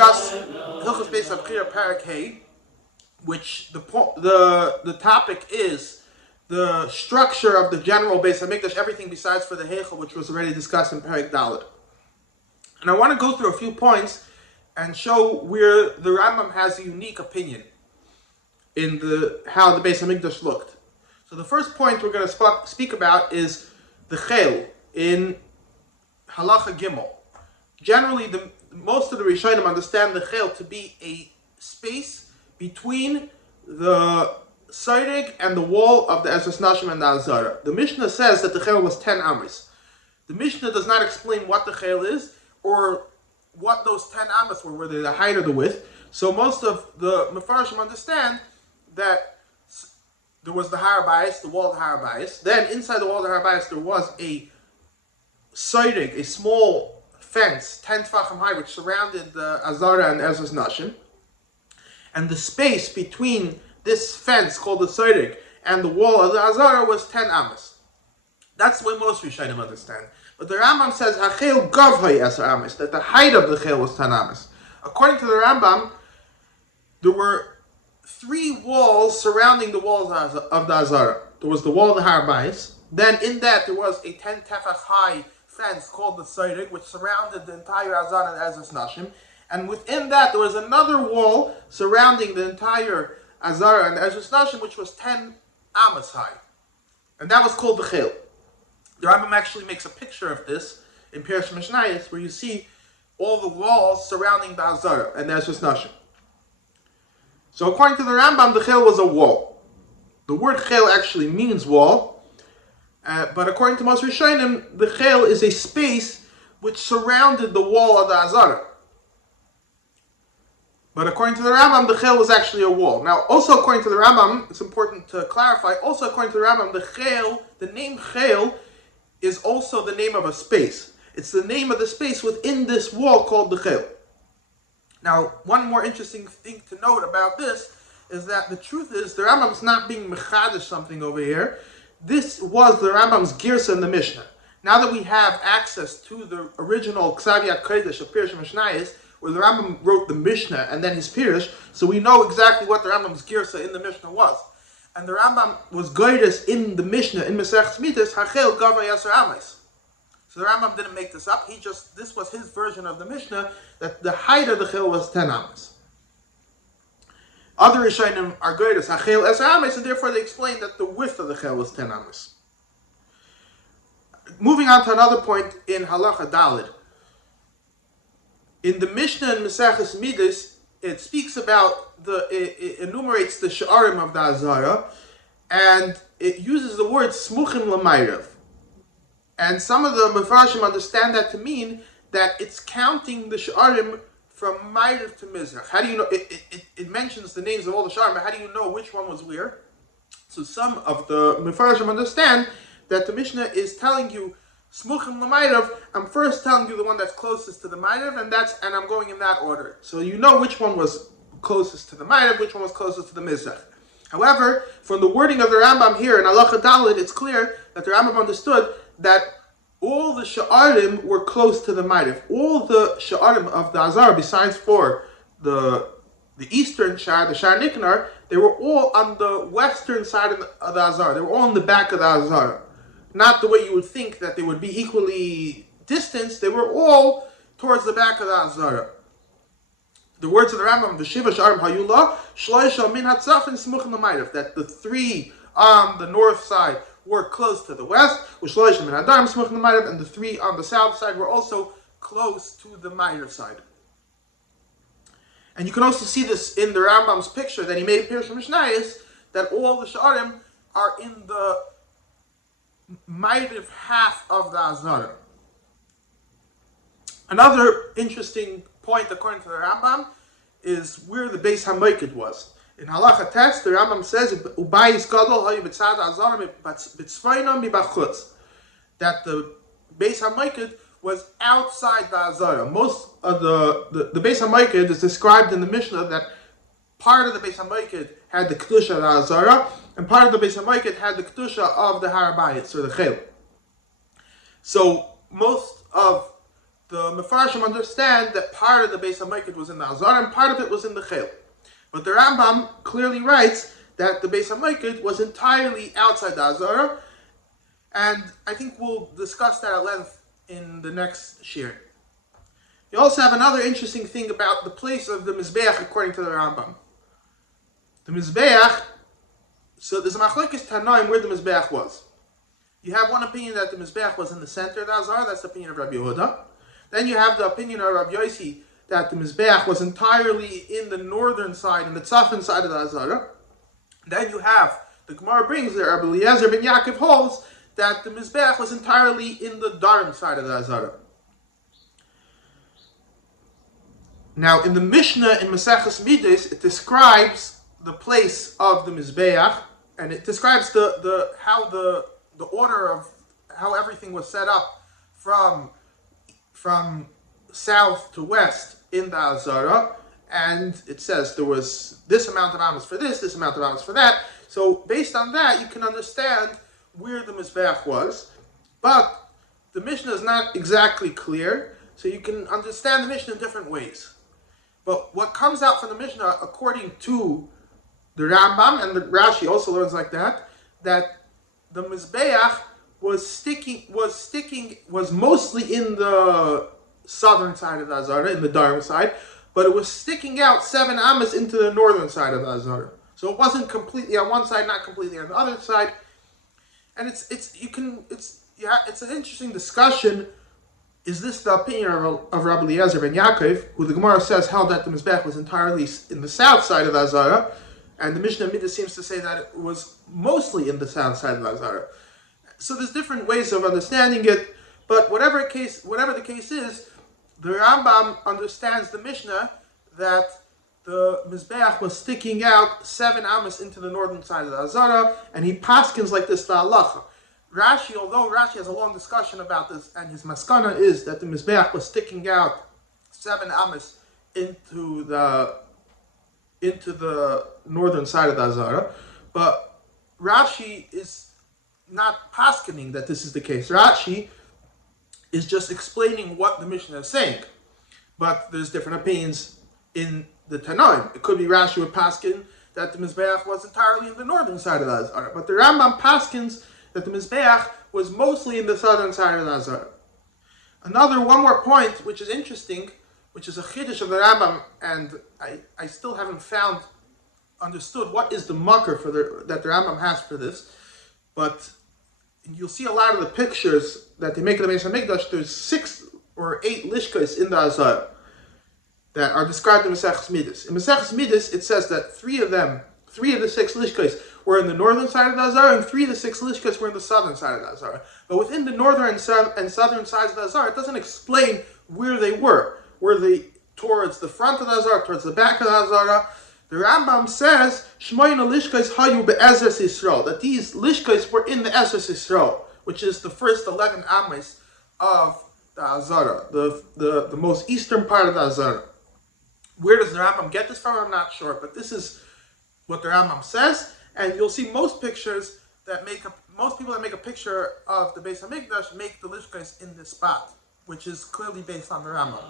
discuss Hilchos Beis Habechirah Perek, which the topic is the structure of the general Beis Hamikdash, everything besides for the Heichel, which was already discussed in Perek Dalet. And I want to go through a few points and show where the Rambam has a unique opinion in how the Beis Hamikdash looked. So the first point we're going to speak about is the Cheil in Halacha Gimel. Generally, most of the Rishonim understand the Cheil to be a space between the Seirig and the wall of the Ezras Nashim and the Azarah. The Mishnah says that the Cheil was 10 Amos. The Mishnah does not explain what the Cheil is or what those 10 Amos were they the height or the width. So most of the Mefarshim understand that there was the Har Bayis, the wall of the Har Bayis. Then inside the wall of the Har Bayis there was a Seirig, a small fence, 10 Tfachim high, which surrounded the Azarah and Ezras Nashim. And the space between this fence called the Seirig and the wall of the Azarah was 10 Amos. That's the way most Rishonim understand. But the Rambam says, HaCheil Gavhai Eser Amos, that the height of the Cheil was 10 Amos. According to the Rambam, there were 3 walls surrounding the walls of the Azarah. There was the wall of the Har Bayis. Then in that there was a 10 tefach high fence called the Seirig, which surrounded the entire Azarah and Ezras Nashim. And within that there was another wall surrounding the entire Azarah and Ezras Nashim, which was 10 Amos high. And that was called the Cheil. The Rambam actually makes a picture of this in Perek Mishnayos, where you see all the walls surrounding the Azarah and Ezras Nashim. So according to the Rambam, the Cheil was a wall. The word Cheil actually means wall, but according to most Rishonim, the Cheil is a space which surrounded the wall of the Azarah. But according to the Rambam, the Cheil was actually a wall. Now, also according to the Rambam, it's important to clarify, also according to the Rambam, the Cheil, the name Cheil, is also the name of a space. It's the name of the space within this wall called the Cheil. Now, one more interesting thing to note about this is that the truth is the Rambam's not being mechadish something over here. This was the Rambam's girsa in the Mishnah. Now that we have access to the original Ksaviyat Kodesh of Perek Mishnayos, where the Rambam wrote the Mishnah and then his Pirush, so we know exactly what the Rambam's girsa in the Mishnah was. And the Rambam was goydes in the Mishnah, in Maseches Midas, HaCheil Gavhai Eser Amos. So the Rambam didn't make this up, this was his version of the Mishnah, that the height of the Cheil was 10 Amos. Other Rishonim are goydes HaCheil Eser Amos, and therefore they explain that the width of the Cheil was 10 Amos. Moving on to another point in Halacha Daled. In the Mishnah in Maseches Midas, it speaks about it enumerates the Sha'arim of the Azarah, and it uses the word Smuchim L'mayrav. And some of the Mefarshim understand that to mean that it's counting the Sha'arim from Mayrav to Mizrach. How do you know? It mentions the names of all the Sha'arim, but how do you know which one was where? So some of the Mefarshim understand that the Mishnah is telling you Smuchim L'mayrav, I'm first telling you the one that's closest to the Mayrav, and I'm going in that order. So you know which one was closest to the Mayrav, which one was closest to the Mizrach. However, from the wording of the Rambam here in Halacha Daled, it's clear that the Rambam understood that all the Sha'arim were close to the Mayrav. All the Sha'arim of the Azarah, besides for the eastern Sha'ar, the Sha'ar Niknar, they were all on the western side of the Azarah. They were all in the back of the Azarah. Not the way you would think that they would be equally distanced. They were all towards the back of the Azarah. The words of the Rambam, V'shiva Sha'arim Hayula, Shloisha Min Hatzafin Smuchim L'mayrav, that the 3 on the north side were close to the west, Shloisha Min Hadarim Smuchim L'mayrav, and the 3 on the south side were also close to the Mayrav side. And you can also see this in the Rambam's picture that he made in Perek Mishnayos, that all the Sha'arim are in the Mayrav half of the Azarah. Another interesting point according to the Rambam is where the Beis Hamoked was. In Halacha Tes, the Rambam says Ubayis Gadol Hayu B'tzad Azarah B'tzvayna Mibachutz, that the Beis Hamoked was outside the Azarah. Most of the Beis Hamoked is described in the Mishnah that part of the Beis Hamoked had the Kedusha of the Azarah, and part of the Beis Hamoked had the Kedusha of the Har Bayis, or the Cheil. So most of the Mefarshim understand that part of the Beis Hamoked was in the Azarah and part of it was in the Cheil. But the Rambam clearly writes that the Beis Hamoked was entirely outside the Azarah, and I think we'll discuss that at length in the next shir. You also have another interesting thing about the place of the Mizbeach according to the Rambam. The Mizbeach, so there's a machlokes Tanaim where the Mizbeach was. You have one opinion that the Mizbeach was in the center of the Azarah, that's the opinion of Rabbi Yehuda. Then you have the opinion of Rabbi Yossi that the Mizbeach was entirely in the northern side, in the tzafin side of the Azarah. Then you have, the Gemara brings there, Rabbi Eliezer ben Yaakov holds that the Mizbeach was entirely in the Darim side of the Azarah. Now, in the Mishnah in Maseches Midas, it describes the place of the Mizbeach, and it describes how the order of how everything was set up from south to west in the Azarah, and it says there was this amount of amos for this amount of amos for that. So based on that, you can understand where the Mizbeach was, but the Mishnah is not exactly clear, so you can understand the Mishnah in different ways. But what comes out from the Mishnah, according to the Rambam, and the Rashi also learns like that the Mizbeach was mostly in the southern side of the Azarah, in the Darim side, but it was sticking out 7 amos into the northern side of the Azarah. So it wasn't completely on one side, not completely on the other side. And it's an interesting discussion. Is this the opinion of Rabbi Eliezer ben Yaakov, who the Gemara says held that the Mizbeach was entirely in the south side of the Azarah, and the Mishnah Midah seems to say that it was mostly in the south side of the Azarah. So there's different ways of understanding it, but whatever the case is, the Rambam understands the Mishnah that the Mizbeach was sticking out 7 amos into the northern side of the Azarah, and he paskins like this the halacha. Rashi, although Rashi has a long discussion about this, and his maskana is that the Mizbeach was sticking out 7 amos into the northern side of the Azarah, but Rashi is not paskining that this is the case. Rashi is just explaining what the Mishnah is saying, but there's different opinions in the Tanaim. It could be Rashi would paskin that the Mizbeach was entirely in the northern side of the Azarah, but the Rambam paskins that the Mizbeach was mostly in the southern side of the Azarah. One more point, which is interesting, which is a chiddush of the Rambam, and I still haven't understood what is the makar that the Rambam has for this, but you'll see a lot of the pictures that they make in the Beis Hamikdash. There's 6 or 8 lishkos in the Azarah that are described in Maseches Midas. In Maseches Midas, it says that 3 of the 6 lishkos were in the northern side of the Azarah, and 3 of the 6 lishkos were in the southern side of the Azarah. But within the northern and southern sides of the Azarah, it doesn't explain where they were. Were they towards the front of the Azarah, towards the back of the Azarah? The Rambam says, Shmoyna lishkos hayu be'ezras Yisrael, that these lishkos were in the Ezras Yisrael, which is the first 11 amos of the Azarah, the most eastern part of the Azarah. Where does the Rambam get this from? I'm not sure, but this is what the Rambam says, and you'll see most people that make a picture of the Beis Hamikdash make the lishkos in this spot, which is clearly based on the Rambam.